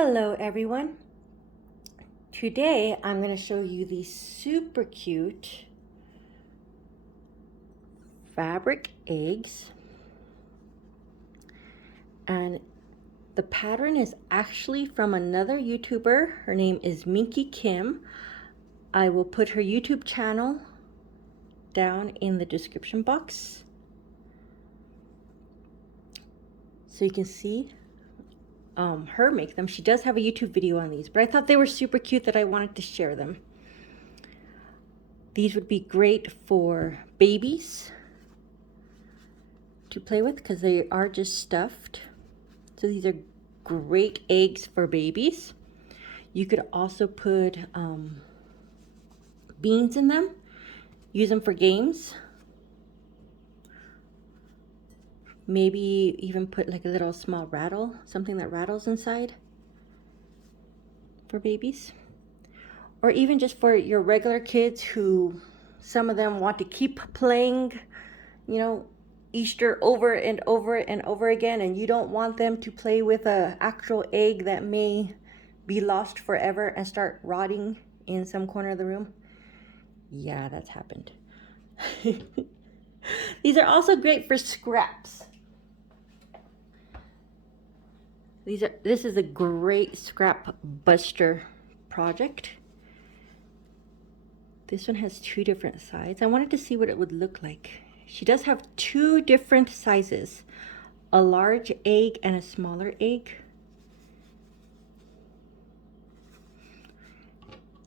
Hello everyone. Today I'm going to show you these super cute fabric eggs, and the pattern is actually from another YouTuber. Her name is Minki Kim. I will put her YouTube channel down in the description box so you can see her make them. She does have a YouTube video on these, but I thought they were super cute that I wanted to share them. These would be great for babies to play with because they are just stuffed. So these are great eggs for babies. You could also put beans in them, use them for games. Maybe even put like a little small rattle, something that rattles inside for babies. Or even just for your regular kids who some of them want to keep playing, Easter over and over and over again, and you don't want them to play with an actual egg that may be lost forever and start rotting in some corner of the room. Yeah, that's happened. These are also great for scraps. This is a great scrap buster project. This one has two different sides. I wanted to see what it would look like. She does have two different sizes, a large egg and a smaller egg.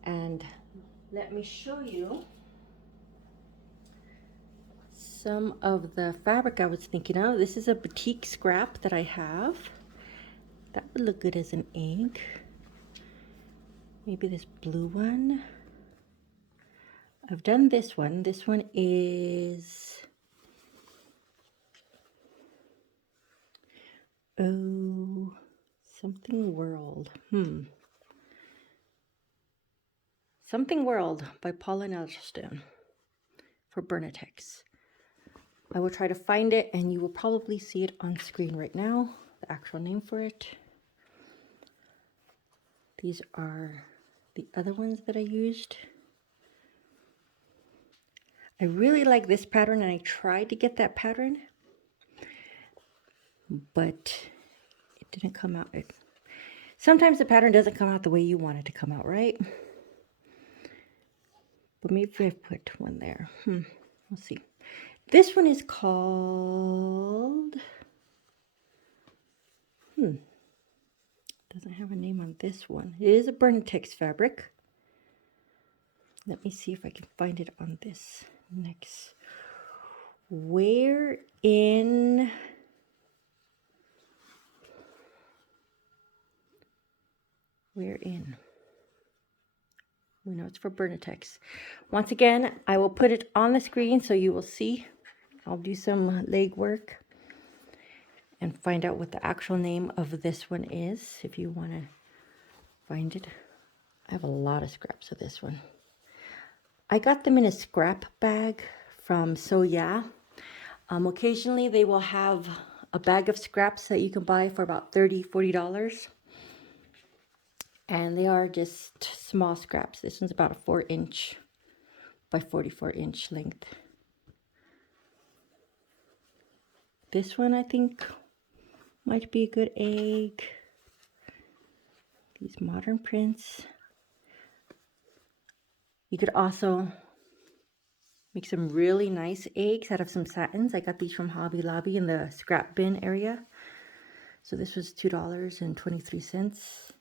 And let me show you some of the fabric I was thinking of. This is a batik scrap that I have. That would look good as an egg. Maybe this blue one. I've done this one. This one is, Something World. Something World by Paula Nelson for Bernitex. I will try to find it, and you will probably see it on screen right now, the actual name for it. These are the other ones that I used. I really like this pattern, and I tried to get that pattern, but it didn't come out. Sometimes the pattern doesn't come out the way you want it to come out, right? But maybe I put one there. We'll see. This one is called, doesn't have a name on this one. It is a Bernitex fabric. Let me see if I can find it on this next. Where in we know it's for Bernitex. Once again, I will put it on the screen so you will see. I'll do some legwork and find out what the actual name of this one is if you want to find it. I have a lot of scraps of this one. I got them in a scrap bag from So Yeah. Occasionally they will have a bag of scraps that you can buy for about $30–40. And they are just small scraps. This one's about a 4-inch by 44-inch length. This one I think might be a good egg. These modern prints. You could also make some really nice eggs out of some satins. I got these from Hobby Lobby in the scrap bin area. So this was $2.23.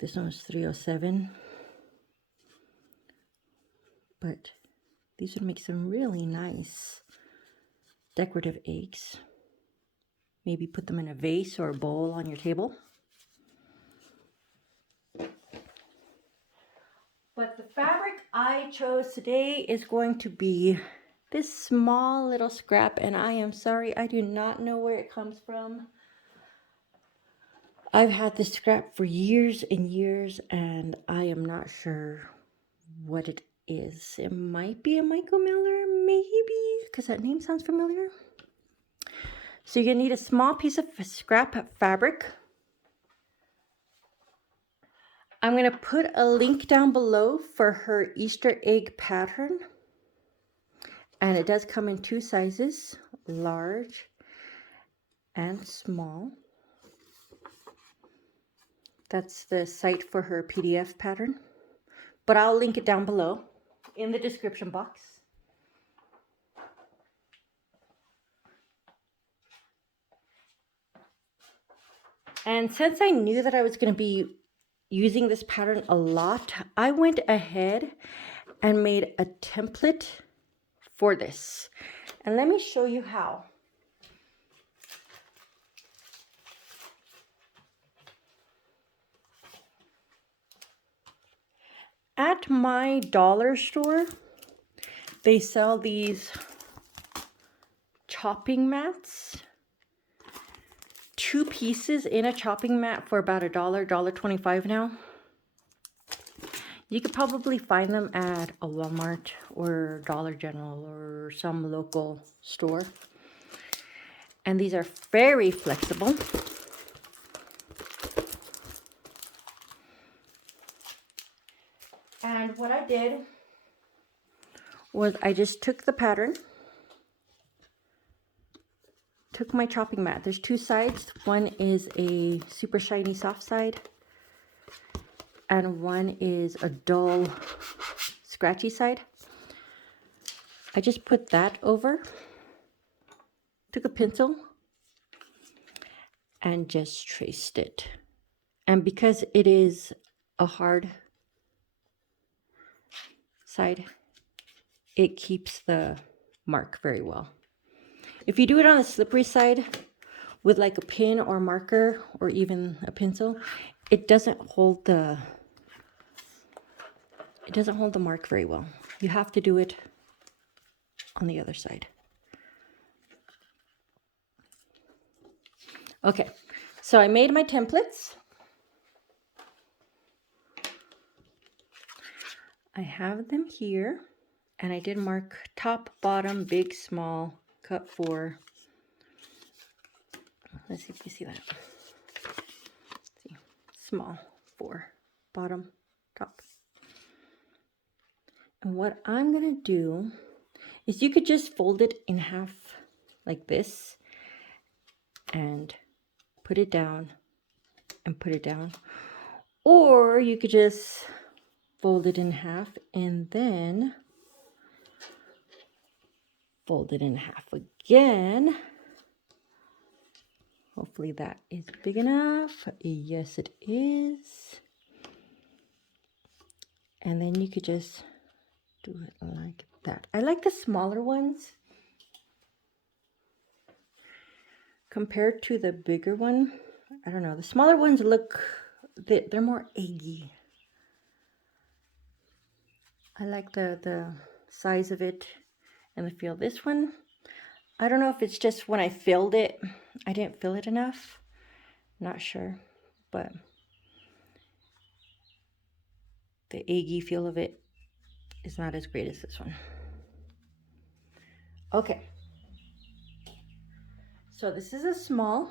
This one was $3.07. But these would make some really nice decorative eggs. Maybe put them in a vase or a bowl on your table. But the fabric I chose today is going to be this small little scrap, and I am sorry, I do not know where it comes from. I've had this scrap for years and years, and I am not sure what it is. It might be a Michael Miller, maybe, because that name sounds familiar. So you're going to need a small piece of scrap fabric. I'm going to put a link down below for her Easter egg pattern. And it does come in two sizes, large and small. That's the site for her PDF pattern. But I'll link it down below in the description box. And since I knew that I was going to be using this pattern a lot, I went ahead and made a template for this. And let me show you how. At my dollar store, they sell these chopping mats. 2 pieces in a chopping mat for about $1.25 now. You could probably find them at a Walmart or Dollar General or some local store. And these are very flexible. And what I did was I just took the pattern, took my chopping mat. There's 2 sides. One is a super shiny soft side, and one is a dull scratchy side. I just put that over, took a pencil, and just traced it. And because it is a hard side, it keeps the mark very well. If you do it on the slippery side with like a pin or marker or even a pencil, it doesn't hold the mark very well. You have to do it on the other side. Okay, so I made my templates. I have them here, and I did mark top, bottom, big, small, cut 4. Let's see if you see that. Let's see, small 4, bottom, top. And what I'm gonna do is you could just fold it in half like this and put it down and put it down. Or you could just fold it in half and then fold it in half again. Hopefully that is big enough. Yes, it is. And then you could just do it like that. I like the smaller ones compared to the bigger one. I don't know. The smaller ones look, they're more eggy. I like the size of it and the feel. This one, I don't know if it's just when I filled it, I didn't fill it enough. Not sure, but the eggy feel of it is not as great as this one. Okay, so this is a small.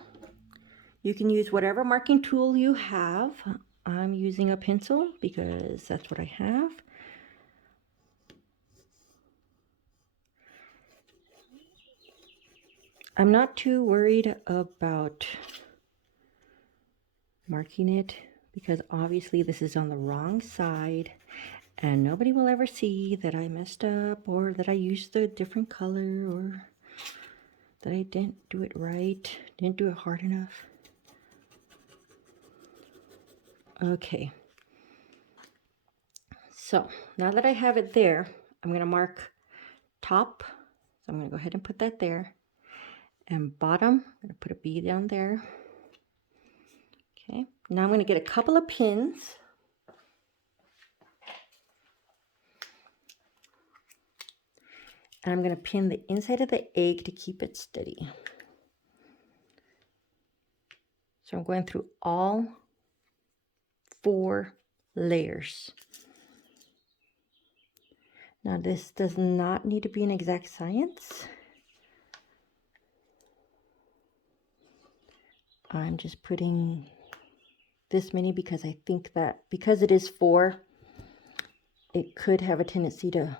You can use whatever marking tool you have. I'm using a pencil because that's what I have. I'm not too worried about marking it because obviously this is on the wrong side and nobody will ever see that I messed up or that I used a different color or that I didn't do it right, didn't do it hard enough. Okay, so now that I have it there, I'm going to mark top. So I'm going to go ahead and put that there. And bottom, I'm going to put a B down there. Okay, now I'm going to get a couple of pins. And I'm going to pin the inside of the egg to keep it steady. So I'm going through all 4 layers. Now this does not need to be an exact science. I'm just putting this many because I think that because it is 4, it could have a tendency to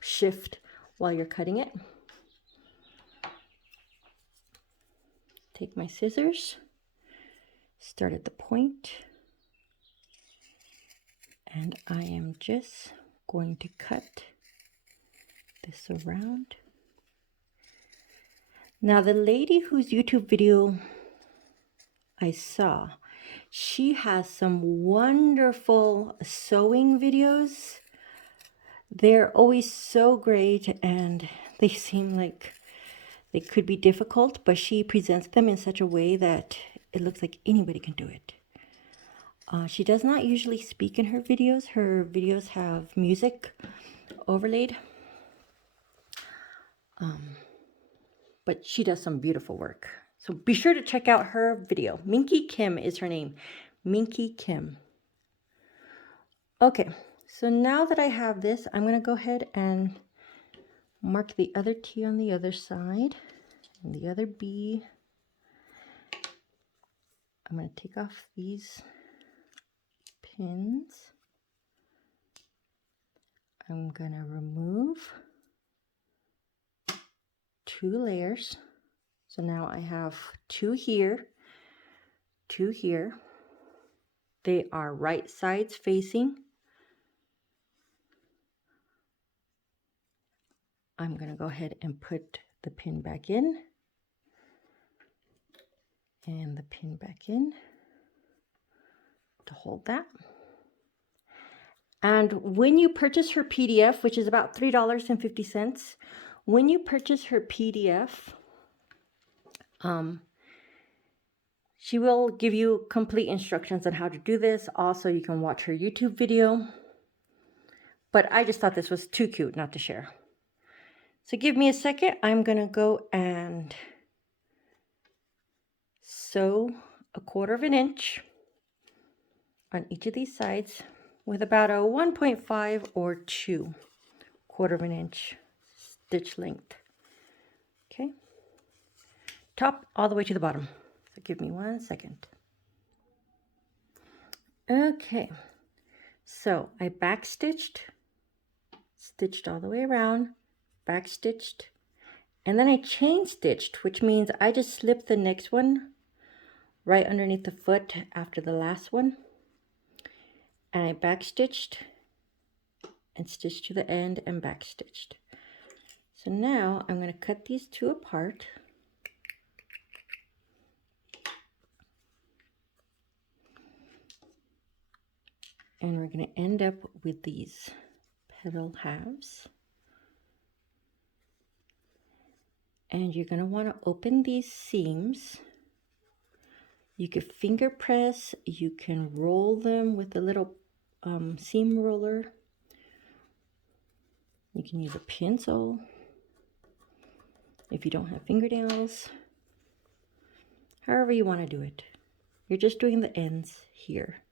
shift while you're cutting it. Take my scissors, start at the point, and I am just going to cut this around. Now the lady whose YouTube video I saw, she has some wonderful sewing videos. They're always so great and they seem like they could be difficult, but she presents them in such a way that it looks like anybody can do it. She does not usually speak in her videos. Her videos have music overlaid. But she does some beautiful work. So be sure to check out her video. Minki Kim is her name. Minki Kim. Okay, so now that I have this, I'm going to go ahead and mark the other T on the other side and the other B. I'm going to take off these pins. I'm going to remove 2 layers. So now I have 2 here, 2 here. They are right sides facing. I'm going to go ahead and put the pin back in and the pin back in to hold that. And when you purchase her PDF, which is about $3.50, when you purchase her PDF, she will give you complete instructions on how to do this. Also, you can watch her YouTube video. But I just thought this was too cute not to share. So give me a second. I'm going to go and sew a 1/4 inch on each of these sides with about a 1.5 or 2 1/4 inch stitch length. Okay, top all the way to the bottom. So give me 1 second. Okay, so I back stitched, stitched all the way around, back stitched, and then I chain stitched, which means I just slipped the next one right underneath the foot after the last one, and I back stitched and stitched to the end and back stitched. So now I'm going to cut these 2 apart. And we're going to end up with these petal halves. And you're going to want to open these seams. You can finger press, you can roll them with a little seam roller. You can use a pencil if you don't have fingernails. However you want to do it. You're just doing the ends here.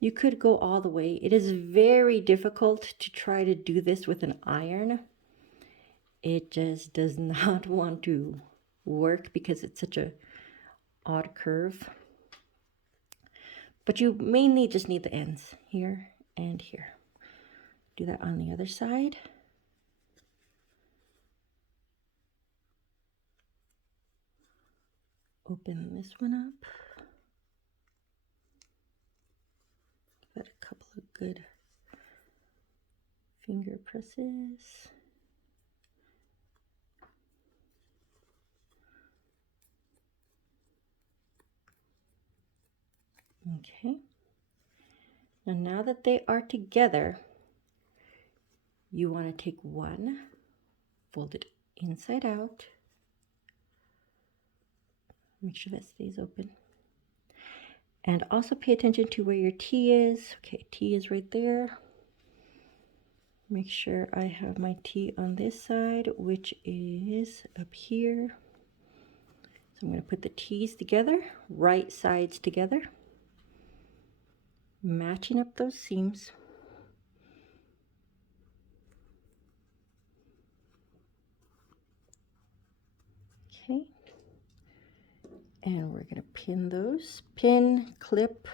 You could go all the way. It is very difficult to try to do this with an iron. It just does not want to work because it's such a odd curve. But you mainly just need the ends here and here. Do that on the other side. Open this one up. Give it a couple of good finger presses. Okay. Now that they are together, you want to take one, fold it inside out. Make sure that stays open. And also pay attention to where your T is. Okay, T is right there. Make sure I have my T on this side, which is up here. So I'm going to put the T's together, right sides together, matching up those seams. Okay. And we're going to pin those. Pin, clip,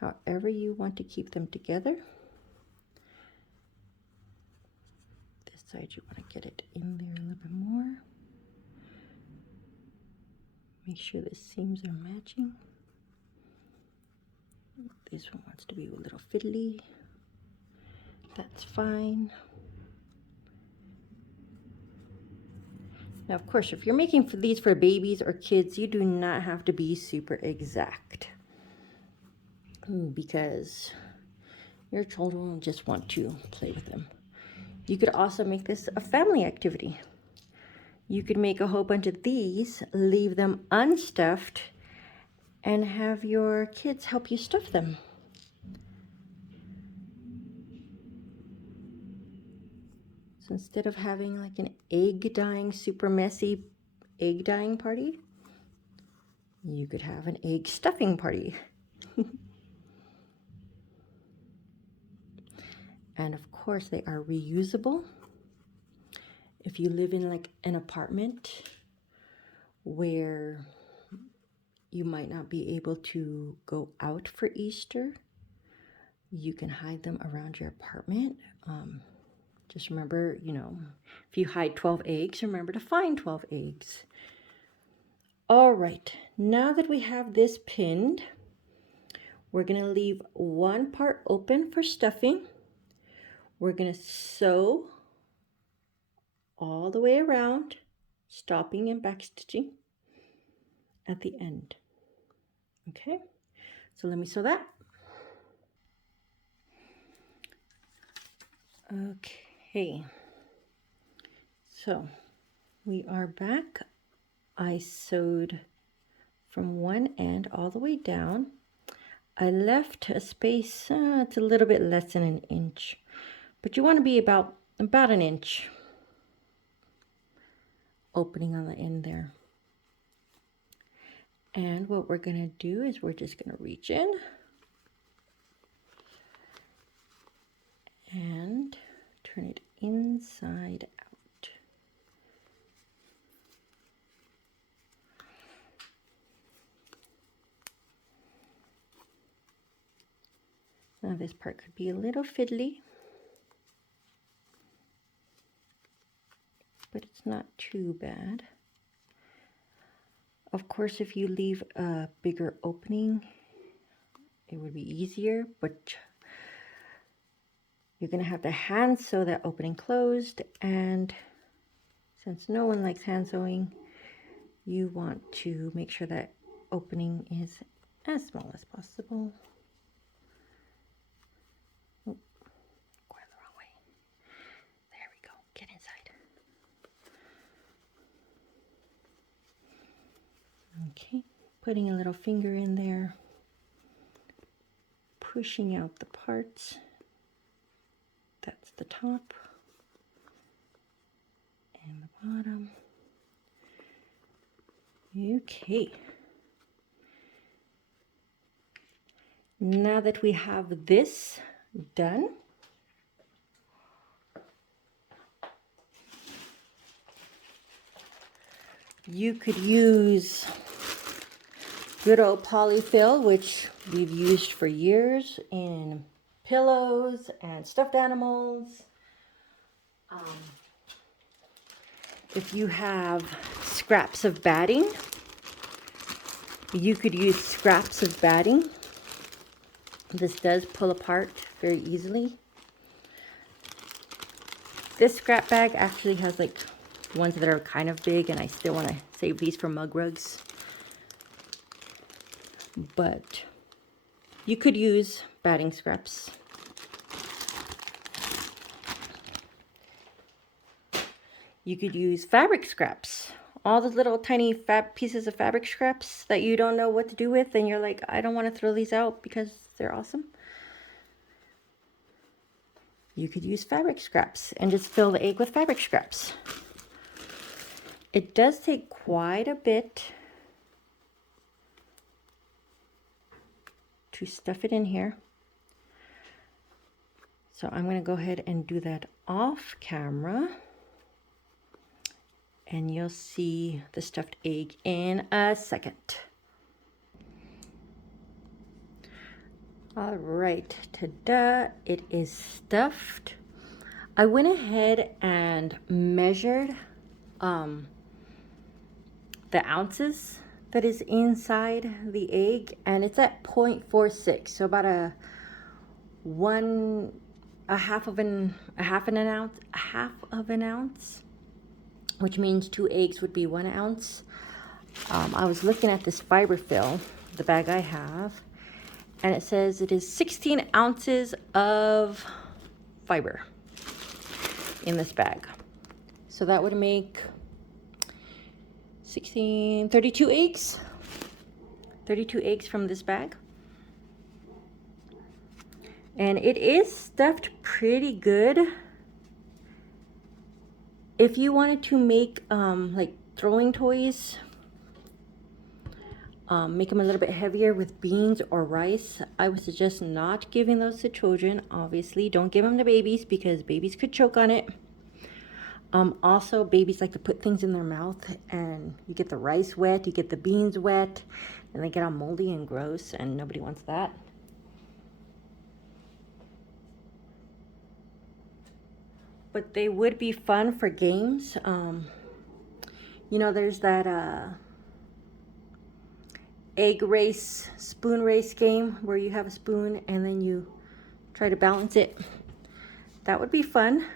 however you want to keep them together. This side you want to get it in there a little bit more. Make sure the seams are matching. This one wants to be a little fiddly. That's fine. Now, of course, if you're making these for babies or kids, you do not have to be super exact, because your children will just want to play with them. You could also make this a family activity. You could make a whole bunch of these, leave them unstuffed, and have your kids help you stuff them. So instead of having like an egg dyeing, super messy egg dyeing party, you could have an egg stuffing party. And of course they are reusable. If you live in like an apartment where you might not be able to go out for Easter, you can hide them around your apartment. Just remember, you know, if you hide 12 eggs, remember to find 12 eggs. All right, now that we have this pinned, we're going to leave one part open for stuffing. We're going to sew all the way around, stopping and backstitching at the end. Okay, so let me sew that. Okay, so we are back. I sewed from one end all the way down. I left a space, it's a little bit less than an inch, but you want to be about an inch opening on the end there. And what we're going to do is we're just going to reach in and turn it inside out. Now this part could be a little fiddly, but it's not too bad. Of course, if you leave a bigger opening, it would be easier, but you're going to have to hand sew that opening closed, and since no one likes hand sewing, you want to make sure that opening is as small as possible. Oh, going the wrong way. There we go. Get inside. Okay, putting a little finger in there, pushing out the parts. That's the top and the bottom. Okay. Now that we have this done, you could use good old polyfill, which we've used for years in pillows and stuffed animals. If you have scraps of batting, you could use scraps of batting. This does pull apart very easily. This scrap bag actually has like ones that are kind of big, and I still want to save these for mug rugs. But you could use batting scraps. You could use fabric scraps. All those little tiny pieces of fabric scraps that you don't know what to do with, and you're like, I don't want to throw these out because they're awesome. You could use fabric scraps and just fill the egg with fabric scraps. It does take quite a bit to stuff it in here. So I'm going to go ahead and do that off camera. and you'll see the stuffed egg in a second. All right, ta-da, it is stuffed. I went ahead and measured the ounces that is inside the egg, and it's at 0.46, so about a half of an ounce, which means 2 eggs would be 1 ounce. I was looking at this fiber fill, the bag I have, and it says it is 16 ounces of fiber in this bag. So that would make 32 eggs. 32 eggs from this bag. And it is stuffed pretty good. If you wanted to make like throwing toys, make them a little bit heavier with beans or rice, I would suggest not giving those to children. Obviously, don't give them to babies because babies could choke on it. Also, babies like to put things in their mouth, and you get the rice wet, you get the beans wet, and they get all moldy and gross, and nobody wants that. But they would be fun for games. You know, there's that egg race, spoon race game where you have a spoon and then you try to balance it. That would be fun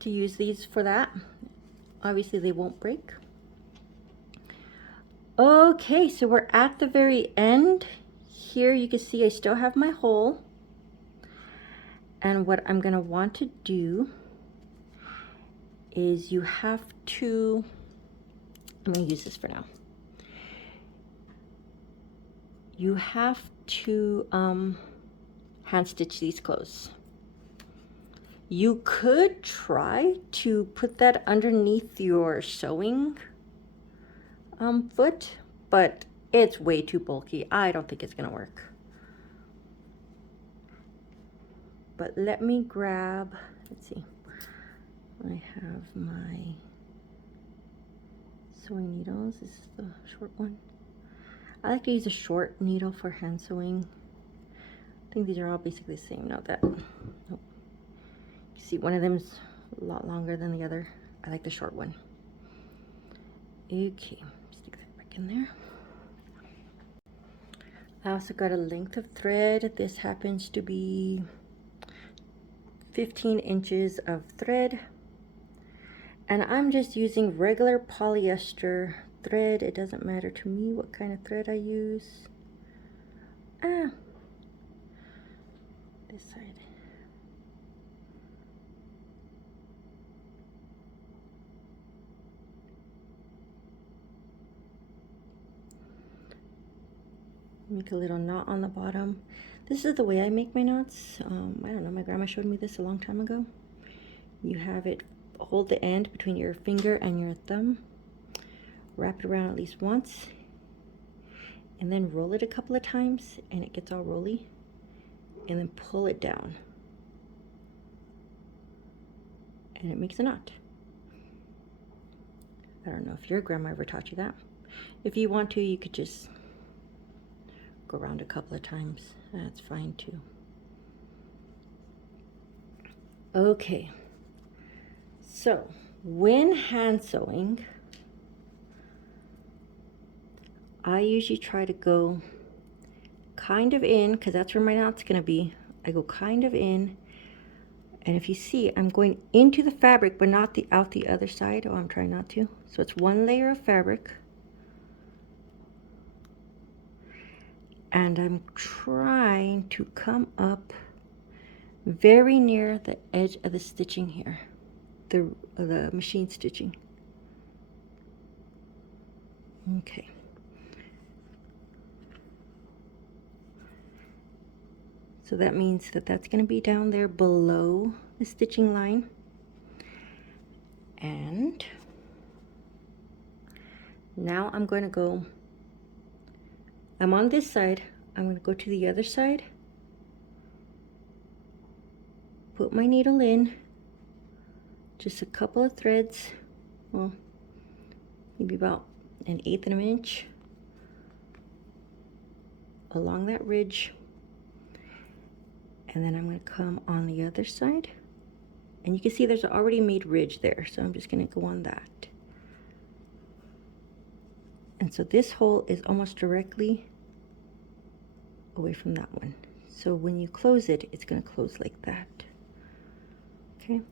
to use these for that. Obviously they won't break. Okay, so we're at the very end. Here you can see I still have my hole. And what I'm gonna want to do is I'm gonna use this for now. You have to hand stitch these closed. You could try to put that underneath your sewing foot, but it's way too bulky. I don't think it's gonna work. But let me grab, let's see, I have my sewing needles. This is the short one. I like to use a short needle for hand sewing. I think these are all basically the same. Nope. You see, one of them's a lot longer than the other. I like the short one. Okay, stick that back in there. I also got a length of thread. This happens to be 15 inches of thread. And I'm just using regular polyester thread. It doesn't matter to me what kind of thread I use. This side. Make a little knot on the bottom. This is the way I make my knots. I don't know, my grandma showed me this a long time ago. You have it, hold the end between your finger and your thumb, wrap it around at least once, and then roll it a couple of times and it gets all rolly, and then pull it down and it makes a knot. I don't know if your grandma ever taught you that. If you want to, you could just go around a couple of times. That's fine too. Okay, so when hand sewing, I usually try to go kind of in, because that's where my knot's gonna be. I go kind of in, and if you see, I'm going into the fabric but not out the other side. Oh, I'm trying not to. So it's one layer of fabric, and I'm trying to come up very near the edge of the stitching here, the machine stitching. Okay. So that means that that's going to be down there below the stitching line. And now I'm going to go, I'm on this side, I'm going to go to the other side, put my needle in just a couple of threads, well, maybe about 1/8 of an inch along that ridge. And then I'm going to come on the other side. And you can see there's an already made ridge there, so I'm just going to go on that. And so this hole is almost directly away from that one. So when you close it, it's going to close like that. Okay,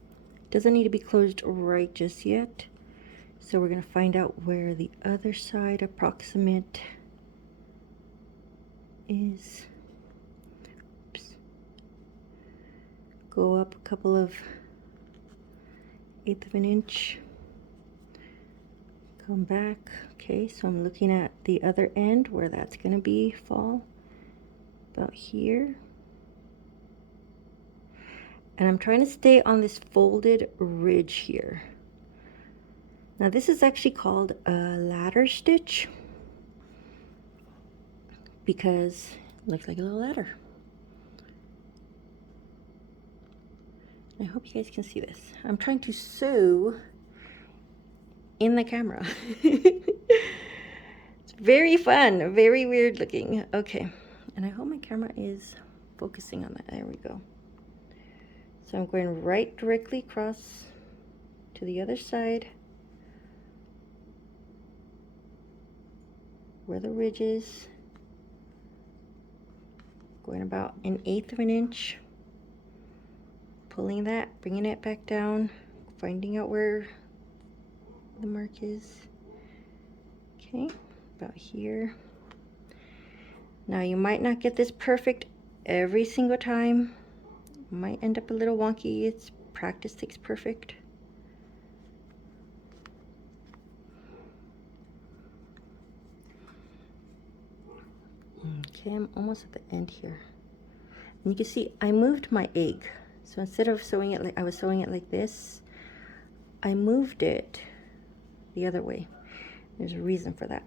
doesn't need to be closed right just yet. So we're going to find out where the other side approximate is. Oops. Go up a couple of 1/8 of an inch. Come back. Okay, so I'm looking at the other end where that's going to be fall about here. And I'm trying to stay on this folded ridge here. Now this is actually called a ladder stitch because it looks like a little ladder. I hope you guys can see this. I'm trying to sew in the camera. It's very fun, very weird looking. Okay, and I hope my camera is focusing on that. There we go. So I'm going right directly across to the other side where the ridge is, going about 1/8 of an inch, pulling that, bringing it back down, finding out where the mark is. Okay, about here. Now you might not get this perfect every single time. Might end up a little wonky. It's practice takes perfect. Okay, I'm almost at the end here. And you can see I moved my egg. So instead of sewing it like I was sewing it like this, I moved it the other way. There's a reason for that.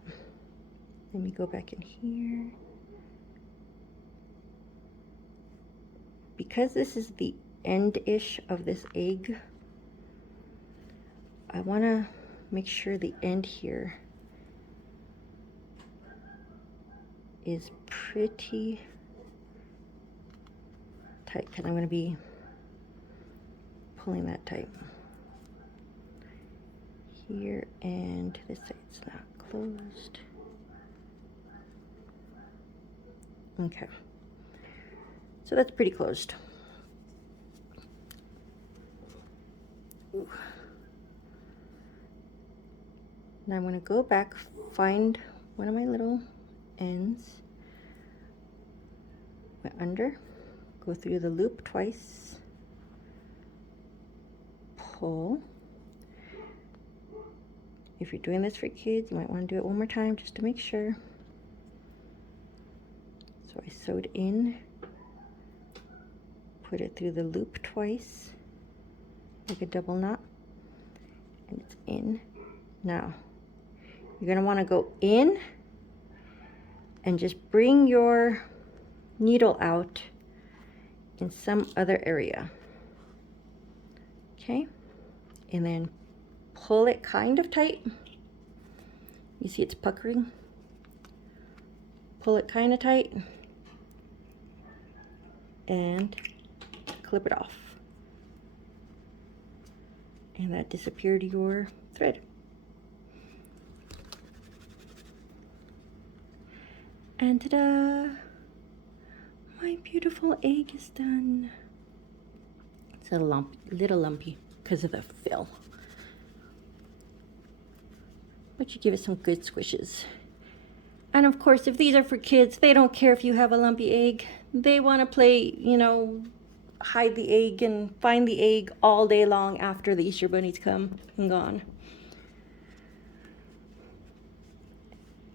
Let me go back in here. Because this is the end-ish of this egg, I want to make sure the end here is pretty tight, because I'm going to be pulling that tight here, and this side's not closed. Okay, so that's pretty closed. Ooh. Now I'm going to go back, find one of my little ends, go under, go through the loop twice, pull. If you're doing this for kids, you might want to do it one more time just to make sure. So I sewed in, put it through the loop twice, like a double knot, and it's in. Now, you're going to want to go in and just bring your needle out in some other area. Okay, and then pull it kind of tight. You see it's puckering. Pull it kind of tight and clip it off. And that disappeared your thread. And ta-da! My beautiful egg is done. It's a little lumpy because of the fill. But you give it some good squishes. And of course, if these are for kids, they don't care if you have a lumpy egg. They want to play, you know, hide the egg and find the egg all day long after the Easter bunnies come and gone.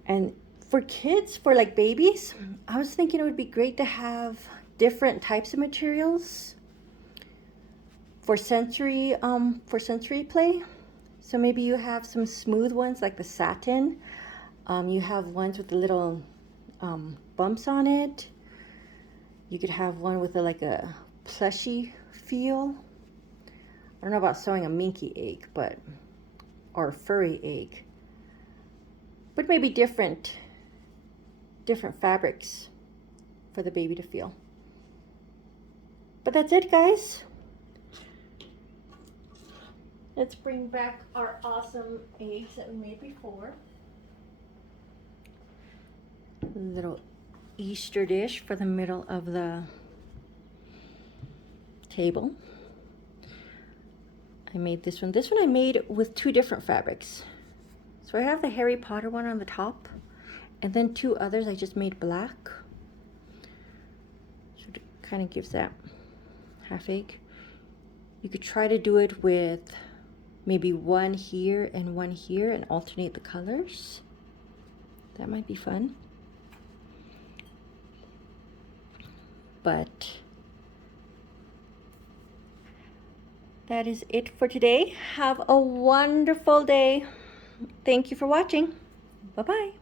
And for kids, for like babies, I was thinking it would be great to have different types of materials for sensory play. So maybe you have some smooth ones like the satin. You have ones with the little bumps on it. You could have one with like a plushy feel. I don't know about sewing a minky egg, but, or a furry egg, but maybe different fabrics for the baby to feel. But that's it, guys. Let's bring back our awesome eggs that we made before. Little Easter dish for the middle of the table. I made this one. This one I made with 2 different fabrics. So I have the Harry Potter one on the top, and then 2 others I just made black. So it kind of gives that half egg. You could try to do it with maybe one here and one here and alternate the colors. That might be fun. But that is it for today. Have a wonderful day. Thank you for watching. Bye-bye.